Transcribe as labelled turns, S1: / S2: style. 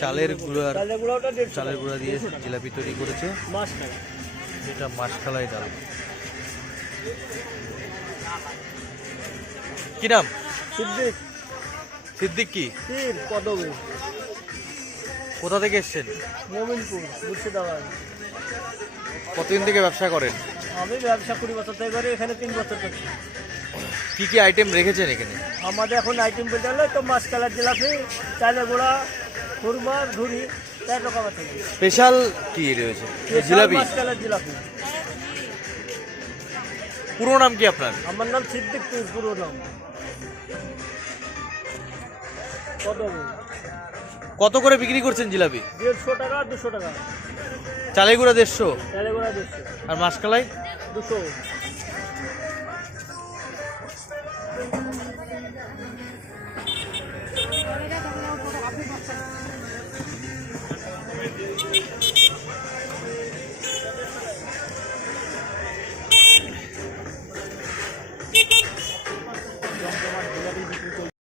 S1: চালের গুঁড়ার চালের গুঁড়া দিয়ে জিলাপি তৈরি করেছে। এটা মাসকালাই ডাল। কি নাম?
S2: সিদ্দিক।
S1: সিদ্দিক কি? কোথা থেকে এসছেন?
S2: মোমিনপুর মুর্শিদাবাদ।
S1: কতদিন থেকে ব্যবসা করেন?
S2: আমি ব্যবসা কুড়ি বছর থেকে করি এখানে তিন বছর করছি।
S1: কি কি আইটেম রেখেছেন এখানে?
S2: আমাদের এখন আইটেম বলতে হলে তো মাছ কালার জিলাপি চালের গুঁড়া খুরমা ধুরি চার রকম আছে।
S1: স্পেশাল কি রয়েছে? জিলাপি?
S2: মাছ কালার জিলাপি।
S1: পুরো নাম কি আপনার?
S2: আমার নাম সিদ্দিক তুই পুরো নাম। পদবী
S1: কত করে বিক্রি করছেন জিলাপি?
S2: দেড়শো টাকা দুশো টাকা।
S1: চালের গুঁড়া দেড়শো?
S2: চালের গুঁড়া দেড়শো।
S1: আর মাসকালাই
S2: দুশো।